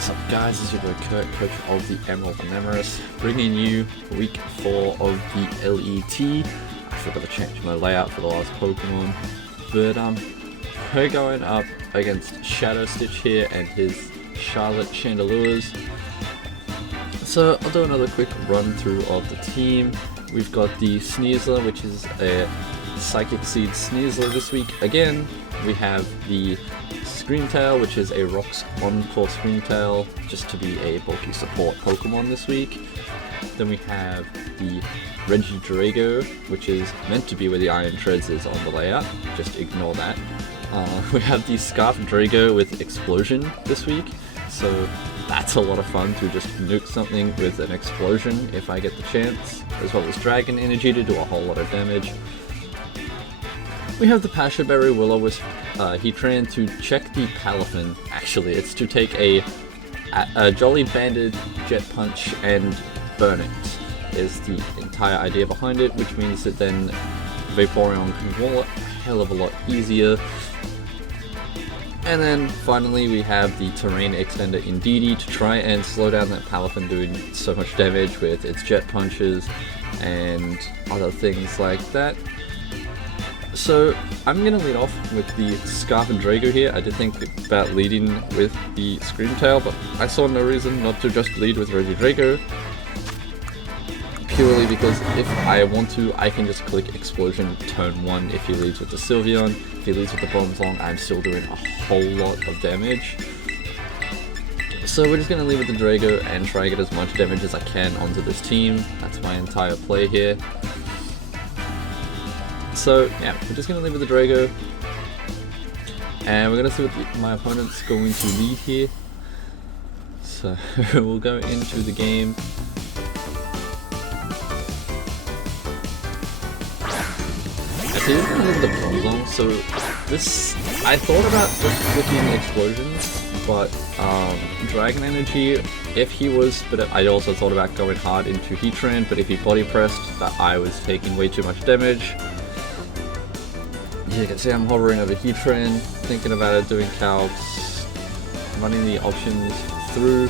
What's up guys, it's your boy Kurt, coach of the Emerald and Emerus, bringing you week 4 of the LET. I forgot to change my layout for the last Pokemon, but we're going up against Shadow Stitch here and his Charlotte Chandelures. So I'll do another quick run through of the team. We've got the Sneasler, which is a Psychic Seed Sneasler this week. Again, we have the Screamtail, which is a Rocks Encore Screamtail, just to be a bulky support Pokemon this week. Then we have the Regidrago, which is meant to be where the Iron Treads is on the layout, just ignore that. We have the Scarf Drago with Explosion this week, so that's a lot of fun to just nuke something with an explosion if I get the chance, as well as Dragon Energy to do a whole lot of damage. We have the Passion Berry Will-O-Wisp Heatran to check the Palafin. Actually, it's to take a Jolly Banded Jet Punch and burn it, is the entire idea behind it, which means that then Vaporeon can wall it a hell of a lot easier. And then finally we have the Terrain Extender Indeedee to try and slow down that Palafin doing so much damage with its Jet Punches and other things like that. So I'm going to lead off with the Scarf and Drago here. I did think about leading with the Screamtail, but I saw no reason not to just lead with Regidrago. Purely because if I want to, I can just click Explosion turn 1 if he leads with the Sylveon. If he leads with the Bronzong, I'm still doing a whole lot of damage. So we're just going to lead with the Drago and try and get as much damage as I can onto this team. That's my entire play here. So yeah, we're just going to lead with the Drago, and we're going to see what my opponent's going to lead here. So we'll go into the game. Okay, we're going to lead with the Bronzong. So this, I thought about just clicking Explosions, but Dragon Energy, if he was, but I also thought about going hard into Heatran, but if he body pressed, that I was taking way too much damage. You can see I'm hovering over Heatran, thinking about it, doing calcs, running the options through,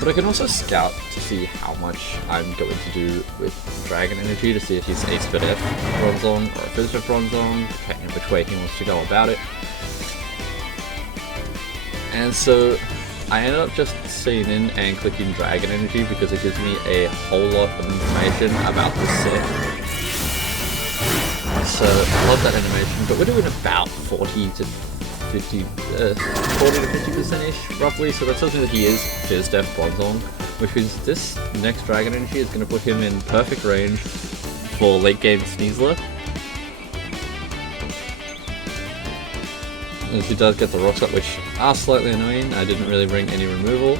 but I can also scout to see how much I'm going to do with Dragon Energy, to see if he's Ace Bidef Bronzong or a Fizzbit Bronzong, depending on which way he wants to go about it. And so I ended up just staying in and clicking Dragon Energy because it gives me a whole lot of information about the set. So I love that animation, but we're doing about 40 to 50%-ish roughly, so that tells me that he is Fizdef Bronzong, which means this next Dragon Energy is going to put him in perfect range for late game Sneasler. As he does get the Rock Slap, which are slightly annoying. I didn't really bring any removal,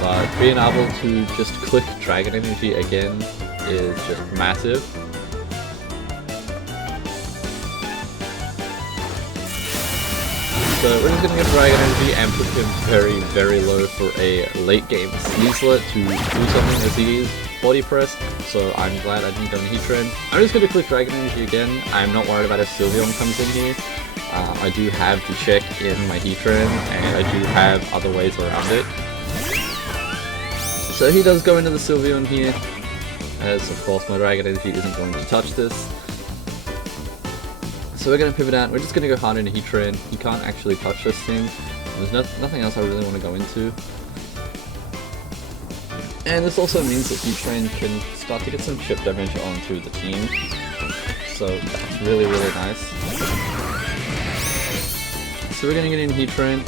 but being able to just click Dragon Energy again is just massive. So we're just going to get Dragon Energy and put him very, very low for a late game Sneasler to do something as he is body pressed, so I'm glad I didn't go in Heatran. I'm just going to click Dragon Energy again. I'm not worried about if Sylveon comes in here. I do have the check in my Heatran, and I do have other ways around it. So he does go into the Sylveon here, as of course my Dragon Energy isn't going to touch this. So we're going to pivot out, we're just going to go hard into Heatran. He can't actually touch this thing. There's nothing else I really want to go into. And this also means that Heatran can start to get some chip damage onto the team. So that's really, really nice. So we're going to get in Heatran,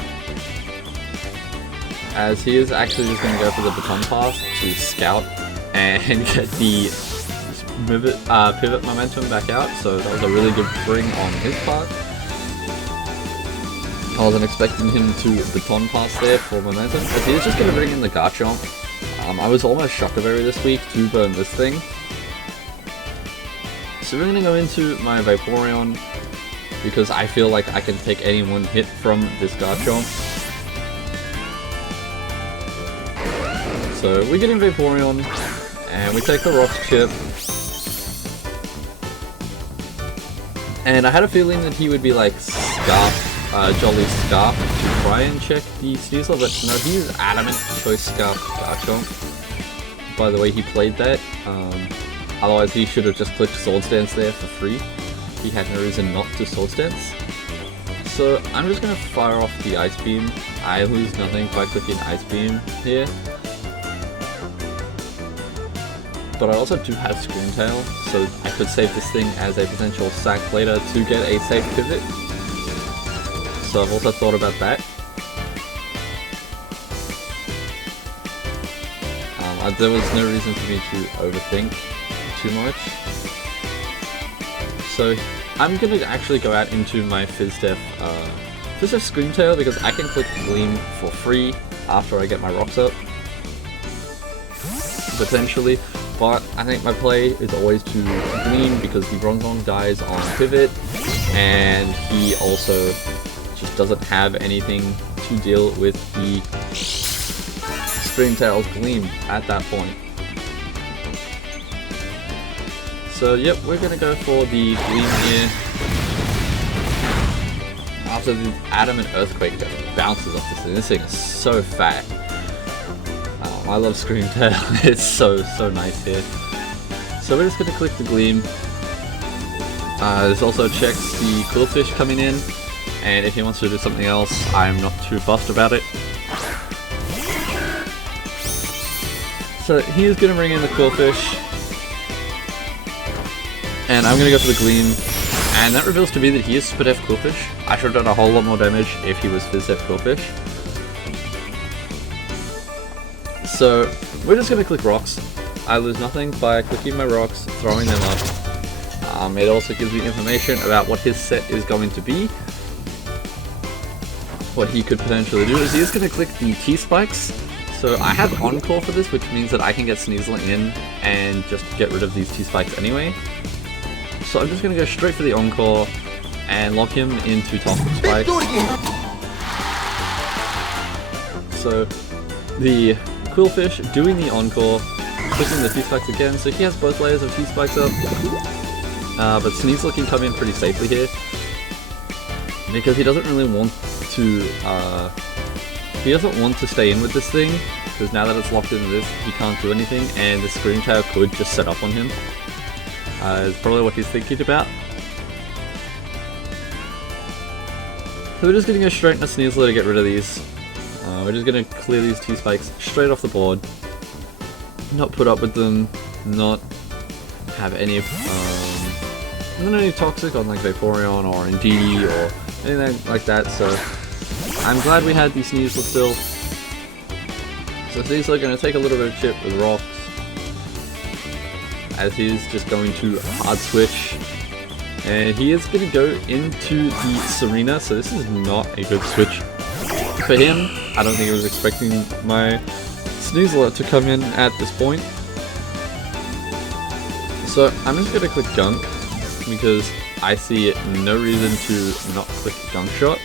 as he is actually just going to go for the Baton Pass to scout and get the pivot momentum back out, so that was a really good bring on his part. I wasn't expecting him to Baton Pass there for momentum, but he was just going to bring in the Garchomp. I was almost Shocker Berry this week to burn this thing. So we're going to go into my Vaporeon, because I feel like I can take any one hit from this Garchomp. So we get in Vaporeon, and we take the Rocks Chip. And I had a feeling that he would be like Scarf, Jolly Scarf to try and check the Sneasler, but no, he is adamant choice Scarf Garchomp. By the way he played that, otherwise he should have just clicked Sword Stance there for free. He had no reason not to Sword Stance. So I'm just going to fire off the Ice Beam. I lose nothing by clicking Ice Beam here. But I also do have Scream Tail, so I could save this thing as a potential sack later to get a safe pivot. So I've also thought about that. There was no reason for me to overthink too much. So I'm going to actually go out into my FizzDef Scream Tail because I can click Gleam for free after I get my rocks up. Potentially. But I think my play is always to Gleam because the Bronzong dies on pivot, and he also just doesn't have anything to deal with the Scream Tail's Gleam at that point. So yep, we're gonna go for the Gleam here. After the Adamant Earthquake that bounces off this thing. This thing is so fat. I love Scream Tail, it's so nice here. So we're just going to click the Gleam. This also checks the Quillfish coming in, and if he wants to do something else, I'm not too fussed about it. So he is going to bring in the Quillfish, and I'm going to go for the Gleam, and that reveals to me that he is Super Def Quillfish. I should have done a whole lot more damage if he was Fizz Def Quillfish. So, we're just going to click rocks. I lose nothing by clicking my rocks, throwing them up. It also gives me information about what his set is going to be. What he could potentially do is he is going to click the T-Spikes. So I have Encore for this, which means that I can get Sneasler in and just get rid of these T-Spikes anyway. So I'm just going to go straight for the Encore and lock him into Toxic Spikes. So, the Quillfish doing the Encore, clicking the T-Spikes again, so he has both layers of T-Spikes up. But Sneasler can come in pretty safely here, because he doesn't really want to stay in with this thing, because now that it's locked into this, he can't do anything, and the Scream Tail could just set up on him. Is probably what he's thinking about. So we're just going to go straight into Sneasler to get rid of these. We're just going to clear these T-Spikes straight off the board. Not put up with them, not have any toxic on like Vaporeon or Indeedee or anything like that, so I'm glad we had the Sneasler still. So Sneasler going to take a little bit of chip with rocks, as he's just going to hard switch. And he is going to go into the Serena, so this is not a good switch for him. I don't think he was expecting my Sneasler to come in at this point. So I'm just going to click Gunk, because I see no reason to not click Gunk Shot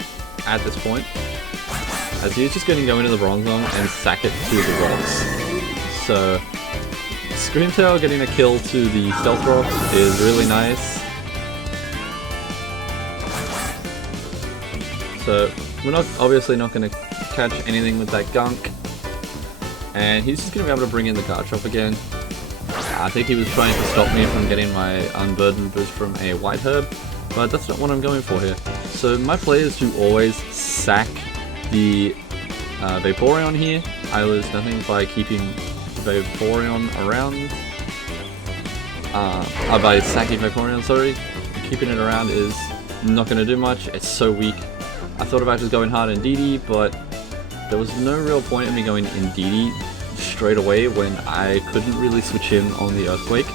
at this point, as he's just going to go into the Bronzong and sack it to the rocks. So Scream Tail getting a kill to the Stealth Rock is really nice. So we're obviously not going to catch anything with that Gunk, and he's just going to be able to bring in the Garchomp again. I think he was trying to stop me from getting my Unburden boost from a White Herb, but that's not what I'm going for here. So my play is to always sack the Vaporeon here. I lose nothing by keeping Vaporeon around. By sacking Vaporeon, sorry. Keeping it around is not going to do much, it's so weak. I thought about just going hard in Indeedee, but there was no real point in me going Indeedee straight away when I couldn't really switch in on the Earthquake.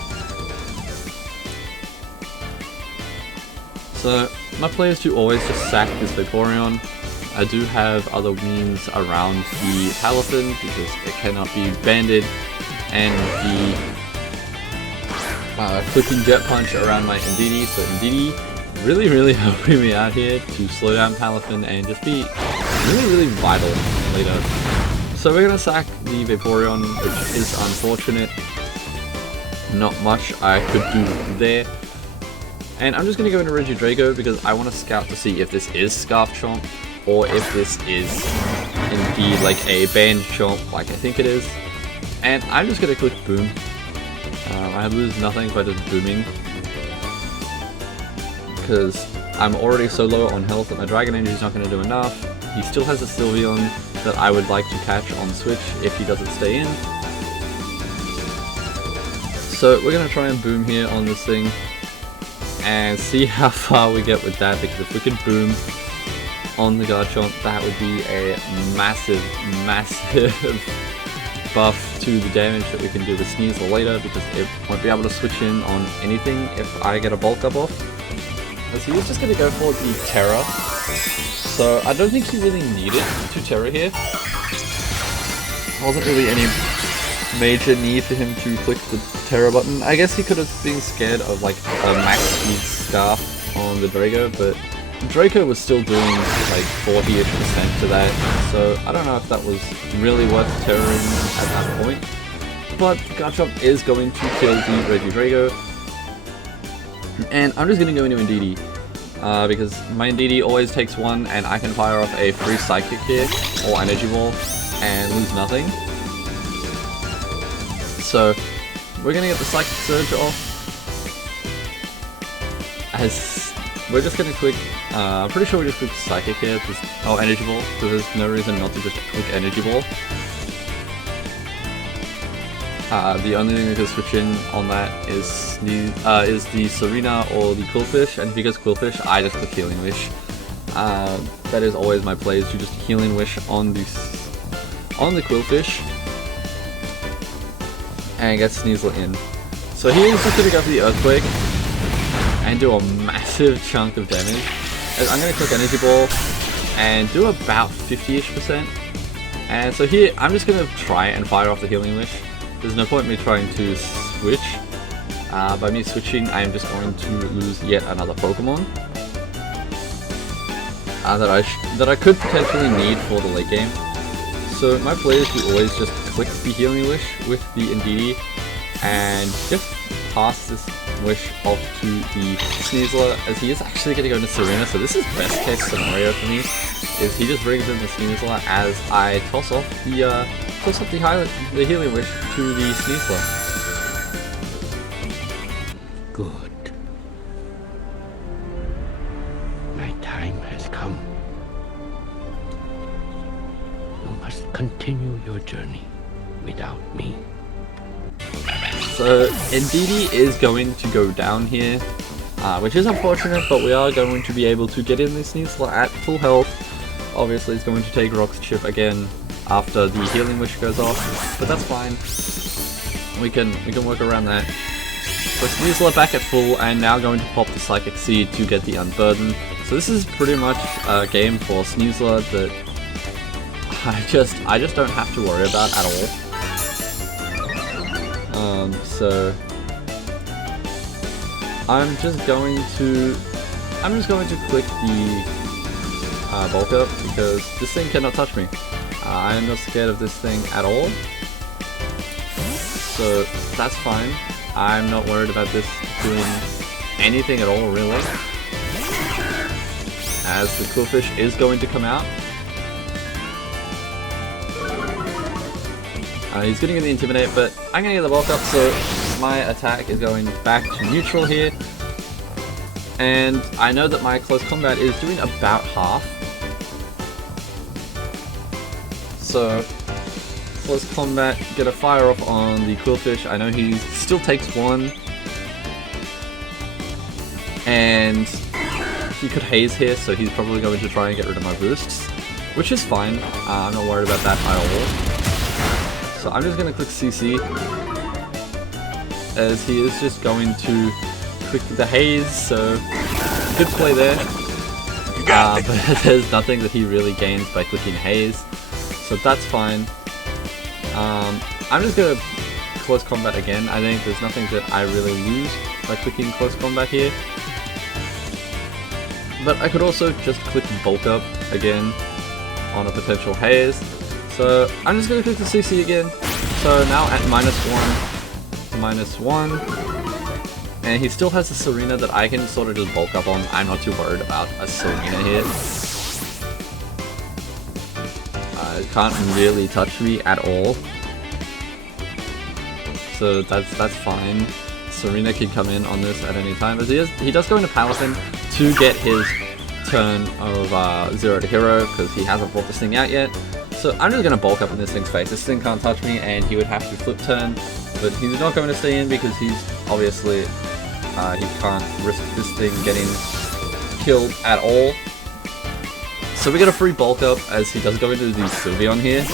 So my play is to always just sack this Vaporeon. I do have other means around the Palafin because it cannot be banded, and the clicking Jet Punch around my Indeedee, so Indeedee really helping me out here to slow down Palafin and just be really vital later. So we're gonna sack the Vaporeon, which is unfortunate. Not much I could do there. And I'm just gonna go into Regidrago because I want to scout to see if this is Scarf Chomp. or if this is indeed like a band jump like I think it is. And I'm just gonna click boom. I lose nothing by just booming, because I'm already so low on health that my Dragon Energy is not going to do enough. He still has a Sylveon that I would like to catch on switch if he doesn't stay in. So we're going to try and boom here on this thing and see how far we get with that, because if we can boom on the Garchomp, that would be a massive, massive buff to the damage that we can do with Sneasler later, because it won't be able to switch in on anything if I get a bulk up off. As he was just going to go for the Terra, so I don't think he really needed to Terra here. There wasn't really any major need for him to click the Terra button. I guess he could have been scared of like a max speed Scarf on the Draco, but Draco was still doing like 40-ish% to that, so I don't know if that was really worth terroring at that point. But Garchomp is going to kill the Regidrago, and I'm just going to go into Indeedee, because my Indeedee always takes one and I can fire off a free Psychic here, or Energy Ball, and lose nothing. So we're going to get the Psychic Surge off, as we're just going to click, I'm pretty sure we just click Psychic here, oh, Energy Ball, so there's no reason not to just click Energy Ball. The only thing we can switch in on that is the Serena or the Quillfish, and if he goes Quillfish, I just click Healing Wish. That is always my play, is to just Healing Wish on the Quillfish and get Sneasler in. So he is just going to go for the Earthquake and do a massive chunk of damage. And I'm going to click Energy Ball and do about 50-ish%. And so here, I'm just going to try and fire off the Healing Wish. There's no point in me trying to switch. By me switching, I am just going to lose yet another Pokemon that I could potentially need for the late game. So my play is to always just click the Healing Wish with the Indeedee and just pass this wish off to the Sneasler, as he is actually going to go into Serena. So this is best case scenario for me, is he just brings in the Sneasler as I toss off the Healing Wish to the Sneasler. Good. My time has come. You must continue your journey without me. So Indeedee is going to go down here, which is unfortunate, but we are going to be able to get in this Sneasler at full health. Obviously it's going to take Rock's Chip again after the Healing Wish goes off, but that's fine. We can work around that. So Sneasler back at full, and now going to pop the Psychic Seed to get the Unburden. So this is pretty much a game for Sneasler that I just don't have to worry about at all. So I'm just going to click the bulk up, because this thing cannot touch me. I am not scared of this thing at all, so that's fine. I'm not worried about this doing anything at all, really, as the Quillfish is going to come out. He's going to get the Intimidate, but I'm going to get the bulk up, so my attack is going back to neutral here. And I know that my close combat is doing about half. So, close combat, get a fire off on the Quillfish. I know he still takes one. And he could haze here, so he's probably going to try and get rid of my boosts, which is fine. I'm not worried about that at all. So I'm just going to click CC, as he is just going to click the haze, so good play there. But there's nothing that he really gains by clicking haze, so that's fine. I'm just going to close combat again. I think there's nothing that I really lose by clicking close combat here. But I could also just click bulk up again on a potential haze. So I'm just going to click the CC again. So now at -1, and he still has a Serena that I can sort of just bulk up on. I'm not too worried about a Serena here. can't really touch me at all. So that's fine. Serena can come in on this at any time, as he does go into Palafin to get his turn of 0 to hero, because he hasn't brought this thing out yet. So I'm just going to bulk up in this thing's face. This thing can't touch me, and he would have to flip turn, but he's not going to stay in because he's obviously, he can't risk this thing getting killed at all. So we get a free bulk up as he does go into the Sylveon here,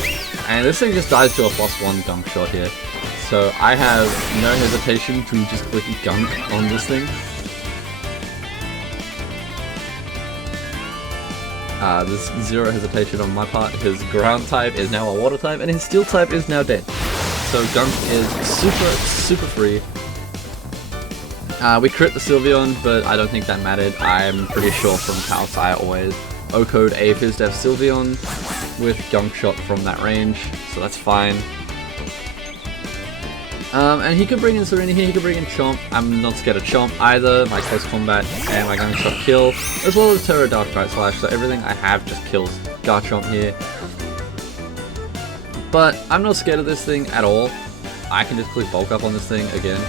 and this thing just dies to a +1 gunk shot here. So I have no hesitation to just click gunk on this thing. There's zero hesitation on my part. His ground type is now a water type, and his steel type is now dead. So gunk is super free. We crit the Sylveon, but I don't think that mattered. I'm pretty sure from Chaos I always O-code a FizzDef Sylveon with gunk shot from that range, so that's fine. And he could bring in Serena here, he could bring in Chomp. I'm not scared of Chomp either, my close combat and my gunk shot kill, as well as Terra Dark Knight Slash, so everything I have just kills Garchomp here. But I'm not scared of this thing at all. I can just click bulk up on this thing again.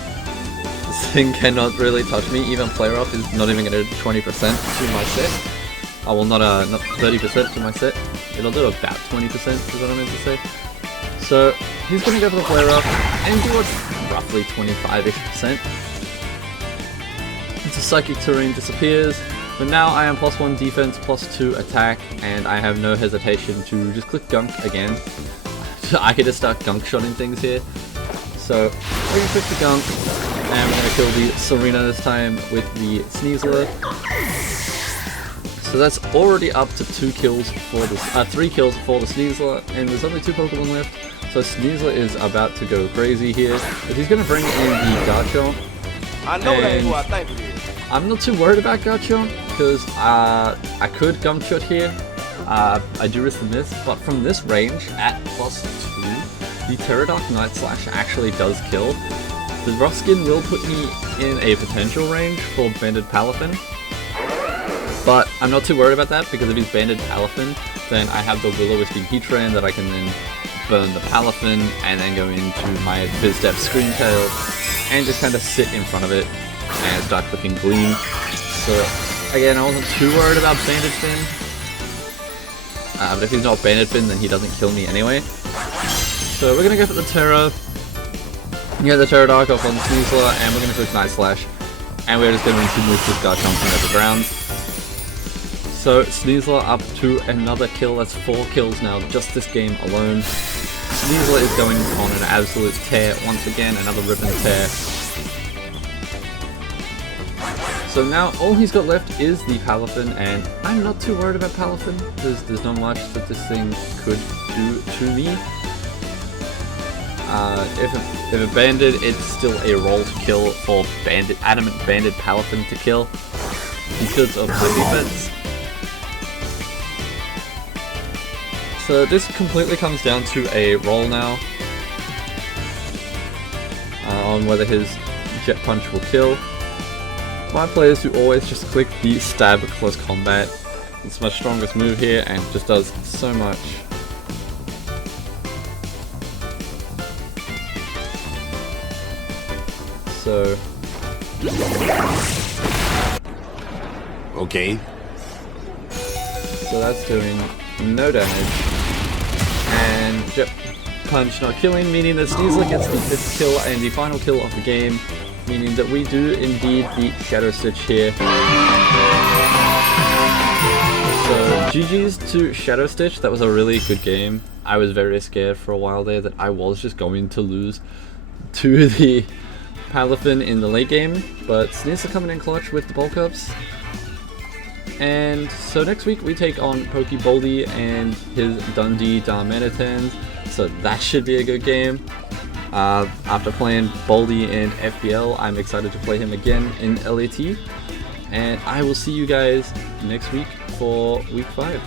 This thing cannot really touch me, even player up is not even going to do 20% to my set. Oh well, not 30% to my set. It'll do about 20% is what I meant to say. So he's going to go for the flare up and do it roughly 25-ish%. It's a Psychic Terrain disappears, but now I am +1 defense, +2 attack, and I have no hesitation to just click gunk again. I could just start gunk shotting things here. So we're going to click the gunk, and we're going to kill the Serena this time with the Sneasler. So that's already up to 3 kills for the Sneasler, and there's only 2 Pokemon left. So Sneasler is about to go crazy here, but he's going to bring in the Garchomp. I know that ain't who I think it is. I'm not too worried about Garchomp, because I could gunk shot here. I do risk the miss, but from this range at +2, the Terra Dark Knight Slash actually does kill. The rough skin will put me in a potential range for Banded Palafin. But I'm not too worried about that, because if he's Banded Palafin, then I have the Will-O-Wispy Heatran that I can then burn the Palafin and then go into my FizzDef Screamtail and just kind of sit in front of it and start clicking Gleam. So again, I wasn't too worried about Banded Fin. But if he's not Banded Fin, then he doesn't kill me anyway. So we're going to go for the Terra. Get the Terra Dark off on the Sneasler, and we're going to click Night Slash. And we're just going to continue with Garchomp over the ground. So Sneasler up to another kill. That's 4 kills now, just this game alone. Sneasler is going on an absolute tear once again, another ribbon tear. So now all he's got left is the Palafin, and I'm not too worried about Palafin. There's not much that this thing could do to me. If it banded, it's still a roll to kill for Adamant Banded Palafin to kill because of my defense. So this completely comes down to a roll now on whether his Jet Punch will kill. My players do always just click the Stab Close Combat. It's my strongest move here and just does so much. So Okay. So that's doing no damage. And Jet Punch not killing, meaning that Sneasler gets the 5th kill and the final kill of the game, meaning that we do indeed beat Shadow Stitch here. So GG's to Shadow Stitch. That was a really good game. I was very scared for a while there that I was just going to lose to the Palafin in the late game, but Sneasler coming in clutch with the bulk ups. And so next week we take on Pokeboldy and his Dundee Darmanitans, so that should be a good game. After playing Boldy in FBL, I'm excited to play him again in LAT, and I will see you guys next week for week 5.